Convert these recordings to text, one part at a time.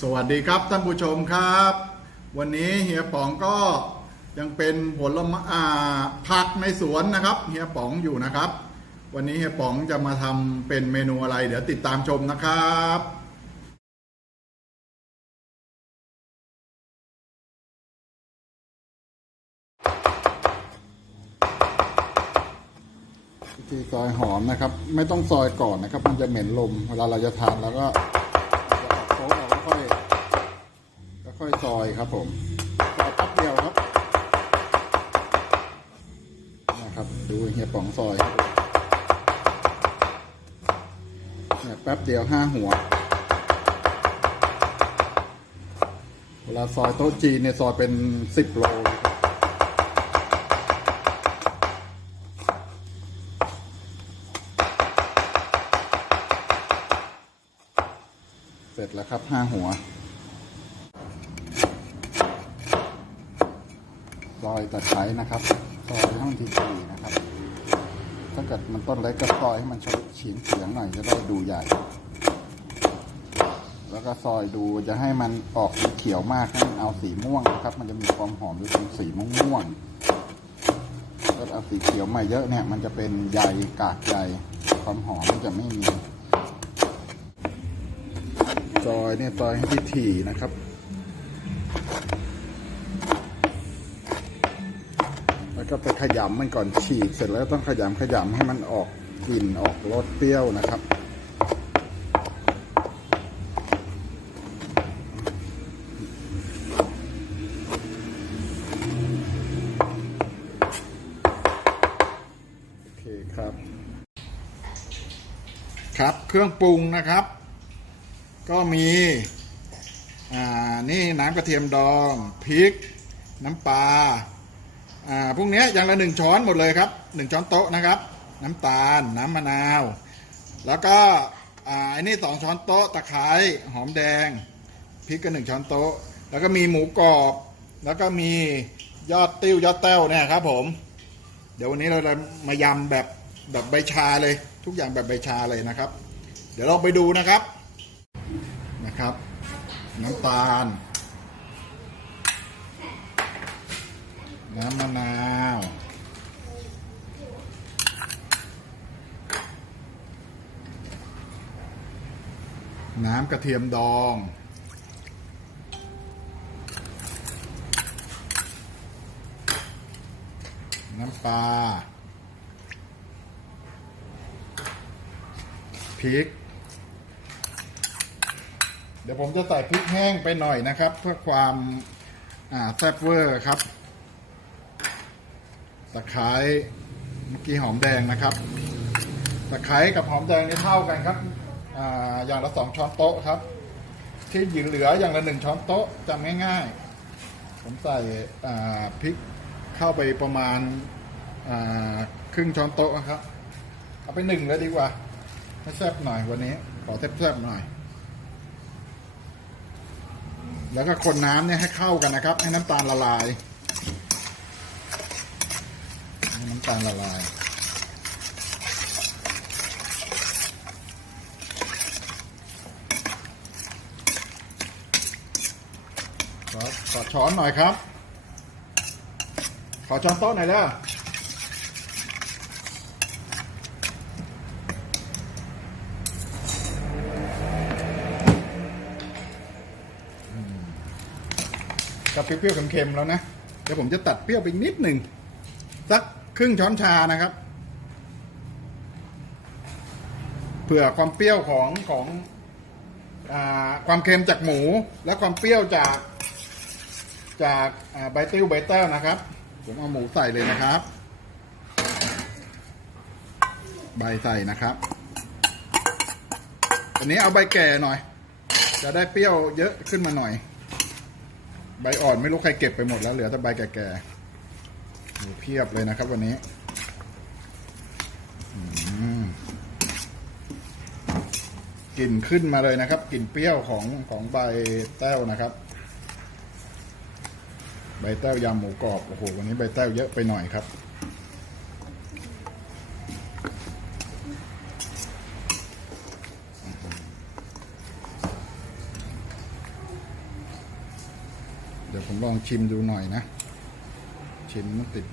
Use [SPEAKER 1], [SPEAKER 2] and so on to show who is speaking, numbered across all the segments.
[SPEAKER 1] สวัสดีครับท่านผู้ชมครับ วันนี้เฮียป๋องก็ยังเป็นผลไม้อ่าผักในสวนนะครับเฮียป๋องอยู่นะครับ วันนี้เฮียป๋องจะมาทำเป็นเมนูอะไรเดี๋ยวติดตามชมนะครับวิธีซอยหอมนะครับ ไม่ต้องซอยก่อนนะครับ มันจะเหม็นลมเวลาเราจะทานแล้วก็จะออกโค้งเราก็ค่อยก็ค่ อยซอยครับผมซอยแป๊บเดียวครับนะครับดูเฮียป๋องซอยครับเนี่ยแป๊บเดียวห้าหัว เวลาซอยโต๊ะจีนเนี่ยซอยเป็นสิบโลเสร็จแล้วครับห้าหัว ซอยตะไคร้นะครับซอยให้มันทีๆนะครับ ถ้าเกิดมันต้นเล็กก็ซอยให้มันฉีนเฉียงหน่อยจะได้ดูใหญ่ แล้วก็ซอยดูจะให้มันออกสีเขียวมากให้มันเอาสีม่วงนะครับ มันจะมีความหอมด้วยเป็นสีม่วงๆถ้าเอาสีเขียวมาเยอะเนี่ย มันจะเป็นใยกากใยความหอมมันจะไม่มีซอยเนี่ยซอยให้ถี่ๆนะครับ แล้วก็ไปขยำมันก่อนฉีกเสร็จแล้วต้องขยำขยำให้มันออกกลิ่นออกรสเปรี้ยวนะครับ โอเคครับ ครับเครื่องปรุงนะครับ ก็มีอ่านี่น้ำกระเทียมดองพริก น้ำปลา อ่าพวกนี้ยอย่างละหนึ่งช้อนหมดเลยครับหนึ่งช้อนโต๊ะนะครับ น้ำตาลน้ำมะนาว แล้วก็อ่าอันนี้สองช้อนโต๊ะตะไคร้หอมแดงพริกก็หนึ่งช้อนโต๊ะ แล้วก็มีหมูกรอบ แล้วก็มียอดติ้วยอดแต้วเนี่ยครับ ผม เดี๋ยววันนี้เราจะมายำแบบแบบใบชาเลย ทุกอย่างแบบใบชาเลยนะครับ เดี๋ยวเราไปดูนะครับนะครับ น้ำตาล น้ำมะนาว น้ำกระเทียมดอง น้ำปลาพริก เดี๋ยวผมจะใส่พริกแห้งไปหน่อยนะครับ เพื่อความแซ่บเวอร์ครับ ตะไคร้เมื่อกี้หอมแดงนะครับ ตะไคร้กับหอมแดงนี่เท่ากันครับออย่างละสองช้อนโต๊ะครับ ที่ยืนเหลืออย่างละหนึ่งช้อนโต๊ะจำง่ายๆ ผมใส่พริกเข้าไปประมาณาครึ่งช้อนโต๊ะนะครับ เอาไปหนึ่งเลยดีกว่าให้แซ่บหน่อยวันนี้ ขอแซ่บๆหน่อย แล้วก็คนน้ำเนี่ยให้เข้ากันนะครับ ให้น้ำตาลละลาย ให้น้ำตาลละลายขอขอช้อนหน่อยครับ ขอช้อนโต๊ะหน่อยเด้ออืมก็เปรี้ยวๆเค็มๆแล้วนะ เดี๋ยวผมจะตัดเปรี้ยวไปนิดหนึ่งสัก ครึ่งช้อนชานะครับ เผื่อความเปรี้ยวของของอความเค็มจากหมู และความเปรี้ยวจาก จากใบติ้วใบเต้านะครับ ผมเอาหมูใส่เลยนะครับ ใบใส่นะครับ อันนี้เอาใบแก่หน่อย จะได้เปรี้ยวเยอะขึ้นมาหน่อย ใบอ่อนไม่รู้ใครเก็บไปหมดแล้วเหลือแต่ใบแก่ๆ โอ้เพียบเลยนะครับวันนี้กลิ่นขึ้นมาเลยนะครับกลิ่นเปรี้ยวของของใบแต้วนะครับ ใบแต้วยำหมูกรอบโอ้โหวันนี้ใบแต้วเยอะไปหน่อยครับเดี๋ยวผมลองชิมดูหน่อยนะ ชิมมันติด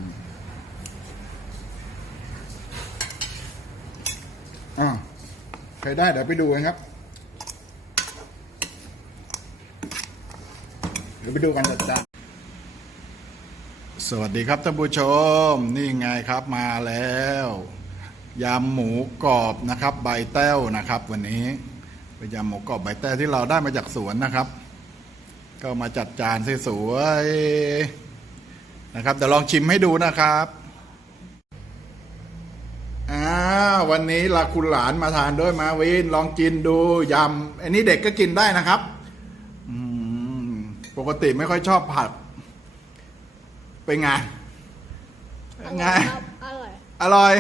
[SPEAKER 1] อ่าใครได้เดี๋ยวไปดูกันครับ เดี๋ยวไปดูกันจัดจ้านสวัสดีครับท่านผู้ชม นี่ไงครับมาแล้วยำหมูกรอบนะครับ ใบแต้วนะครับ วันนี้เป็นยำหมูกรอบใบแต้วที่เราได้มาจากสวนนะครับ ก็มาจัดจานสวยๆ นะครับเดี๋ยวลองชิมให้ดูนะครับอ่าวันนี้ลาคุณหลานมาทานด้วยมาวินลองกินดูยำอันนี้เด็กก็กินได้นะครับอืมปกติไม่ค่อยชอบผัด เป็นไงเป็นไง
[SPEAKER 2] ครับอร่อย
[SPEAKER 1] อร่อย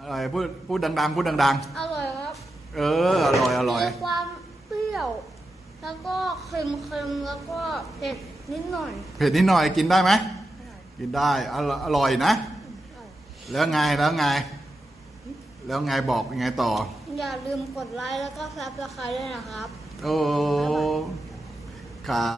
[SPEAKER 1] อร่อย พูดพูดดังๆ พูดดัง
[SPEAKER 2] อร่อยครับ
[SPEAKER 1] ๆเออ อร่อย อร่อย
[SPEAKER 2] มีความเปรี้ยว แล้วก็เค็มๆ แล้วก็เผ็ดนิดหน่อย
[SPEAKER 1] เผ็ดนิดหน่อยกินได้ไหม กินได้อร่อยอร่อยนะ แล้วไงแล้วไง แล้วไงบอกยังไงต่อ
[SPEAKER 2] อย่าลืมกดไลค์แล้วก็ซับสไครต์ด้วยนะครับ
[SPEAKER 1] โอ้ครับ